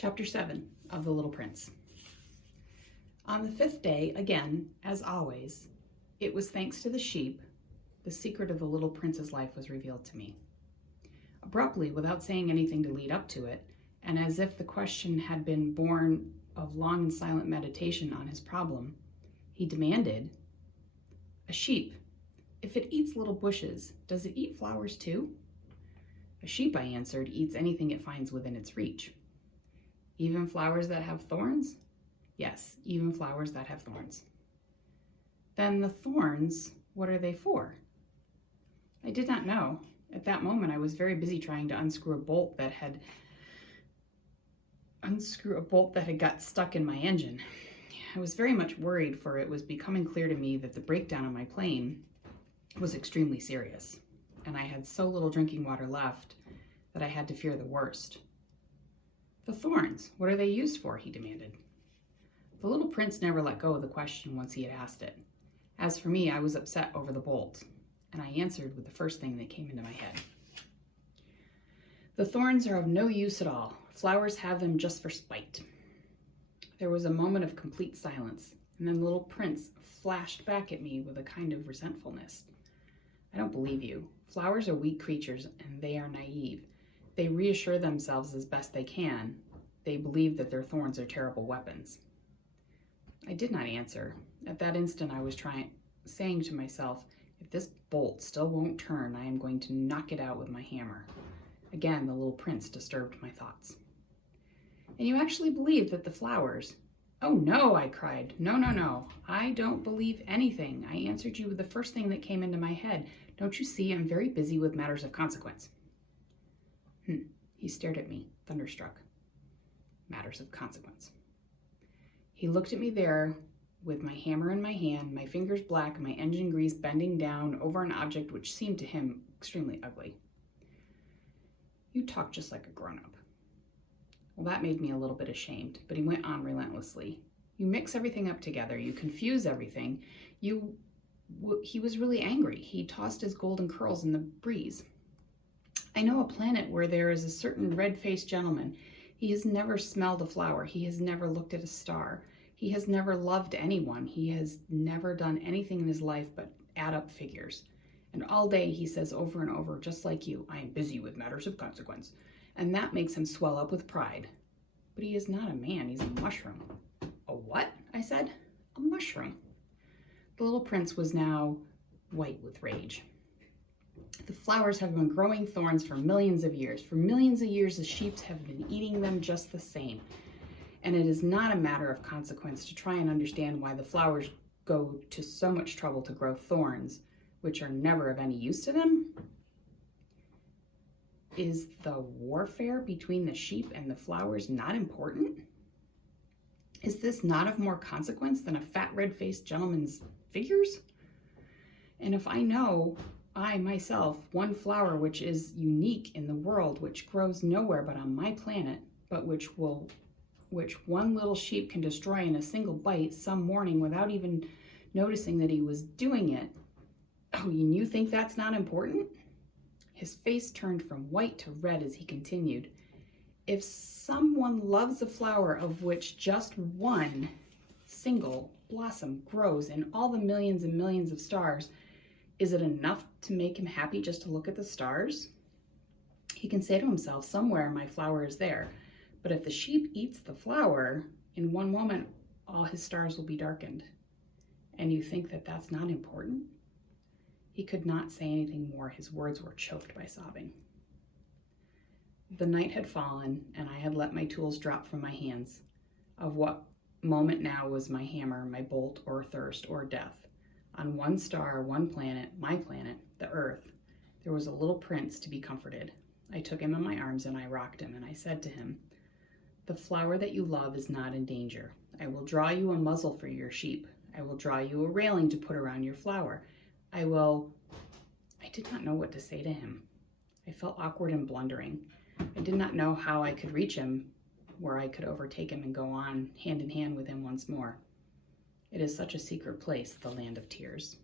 Chapter 7 of The Little Prince. On the fifth day, again, as always, it was thanks to the sheep, the secret of the little prince's life was revealed to me. Abruptly, without saying anything to lead up to it, and as if the question had been born of long and silent meditation on his problem, he demanded, "A sheep, if it eats little bushes, does it eat flowers too?" "A sheep," I answered, "eats anything it finds within its reach." "Even flowers that have thorns?" "Yes, even flowers that have thorns." "Then the thorns, what are they for?" I did not know. At that moment, I was very busy trying to unscrew a bolt that had got stuck in my engine. I was very much worried, for it was becoming clear to me that the breakdown on my plane was extremely serious, and I had so little drinking water left that I had to fear the worst. "The thorns, what are they used for?" he demanded. The little prince never let go of the question once he had asked it. As for me, I was upset over the bolt, and I answered with the first thing that came into my head. "The thorns are of no use at all. Flowers have them just for spite." There was a moment of complete silence, and then the little prince flashed back at me with a kind of resentfulness. "I don't believe you. Flowers are weak creatures, and they are naive. They reassure themselves as best they can. They believe that their thorns are terrible weapons." I did not answer. At that instant, I was saying to myself, if this bolt still won't turn, I am going to knock it out with my hammer. Again, the little prince disturbed my thoughts. "And you actually believe that the flowers—" "Oh no," I cried. No. I don't believe anything. I answered you with the first thing that came into my head. Don't you see I'm very busy with matters of consequence?" He stared at me, thunderstruck. Matters of consequence. He looked at me there with my hammer in my hand, my fingers black, my engine grease bending down over an object which seemed to him extremely ugly. "You talk just like a grown-up." Well, that made me a little bit ashamed, but he went on relentlessly. "You mix everything up together. You confuse everything. He was really angry. He tossed his golden curls in the breeze. "I know a planet where there is a certain red-faced gentleman. He has never smelled a flower. He has never looked at a star. He has never loved anyone. He has never done anything in his life but add up figures. And all day he says over and over, just like you, 'I am busy with matters of consequence.' And that makes him swell up with pride. But he is not a man. He's a mushroom." "A what?" I said. "A mushroom." The little prince was now white with rage. "The flowers have been growing thorns for millions of years. For millions of years, the sheep have been eating them just the same. And it is not a matter of consequence to try and understand why the flowers go to so much trouble to grow thorns, which are never of any use to them. Is the warfare between the sheep and the flowers not important? Is this not of more consequence than a fat red-faced gentleman's figures? And if I know, I myself, one flower which is unique in the world, which grows nowhere but on my planet, but which one little sheep can destroy in a single bite some morning without even noticing that he was doing it, oh, and you think that's not important?" His face turned from white to red as he continued, "If someone loves a flower of which just one single blossom grows in all the millions and millions of stars, is it enough to make him happy just to look at the stars? He can say to himself, somewhere my flower is there. But if the sheep eats the flower, in one moment, all his stars will be darkened. And you think that that's not important?" He could not say anything more. His words were choked by sobbing. The night had fallen, and I had let my tools drop from my hands. Of what moment now was my hammer, my bolt, or thirst, or death? On one star, one planet, my planet, the Earth, there was a little prince to be comforted. I took him in my arms and I rocked him, and I said to him, "The flower that you love is not in danger. I will draw you a muzzle for your sheep. I will draw you a railing to put around your flower. I did not know what to say to him. I felt awkward and blundering. I did not know how I could reach him, where I could overtake him and go on hand in hand with him once more. It is such a secret place, the land of tears.